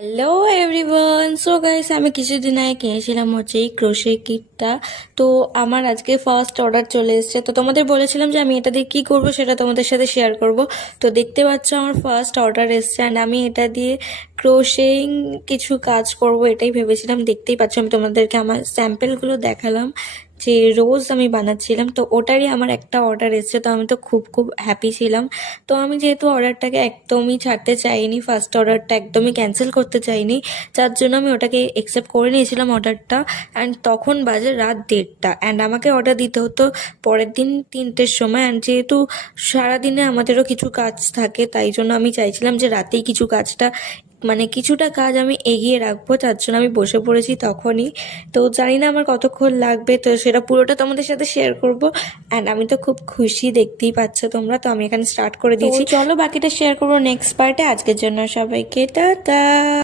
Hello everyone, so guys আমি কিছুদিন আগে কিনেছিলাম হচ্ছে এই ক্রোশে কিটটা। তো আমার আজকে ফার্স্ট অর্ডার চলে এসেছে। তো তোমাদের বলেছিলাম যে আমি এটা দিয়ে কী করবো সেটা তোমাদের সাথে শেয়ার করব। তো দেখতে পাচ্ছ আমার ফার্স্ট অর্ডার এসেছে অ্যান্ড আমি এটা দিয়ে ক্রোশেইং কিছু কাজ করব এটাই ভেবেছিলাম। দেখতেই পাচ্ছ আমি তোমাদেরকে আমার স্যাম্পেলগুলো দেখালাম যে রোজ আমি বানাচ্ছিলাম, তো ওটারই আমার একটা অর্ডার এসেছে। তো আমি তো খুব খুব হ্যাপি ছিলাম। তো আমি যেহেতু অর্ডারটাকে একদমই ছাড়তে চাইনি, ফার্স্ট অর্ডারটা একদমই ক্যান্সেল করতে চাইনি, যার জন্য আমি ওটাকে একসেপ্ট করে নিয়েছিলাম অর্ডারটা। অ্যান্ড তখন বাজে রাত 1:30 অ্যান্ড আমাকে অর্ডার দিতে হতো পরের দিন 3টের সময়। অ্যান্ড যেহেতু সারাদিনে আমাদেরও কিছু কাজ থাকে, তাই জন্য আমি চাইছিলাম যে রাতেই কিছু কাজটা কিছুটা কাজ আমি এগিয়ে রাখবো, তার জন্য আমি বসে পড়েছি তখনই। তো জানি না আমার কতক্ষণ লাগবে, তো সেটা পুরোটা তোমাদের সাথে শেয়ার করব। অ্যান্ড আমি তো খুব খুশি, দেখতেই পাচ্ছ তোমরা। তো আমি এখানে স্টার্ট করে দিয়েছি, চলো বাকিটা শেয়ার করবো নেক্সট পার্টে। আজকের জন্য সবাইকে টাটা।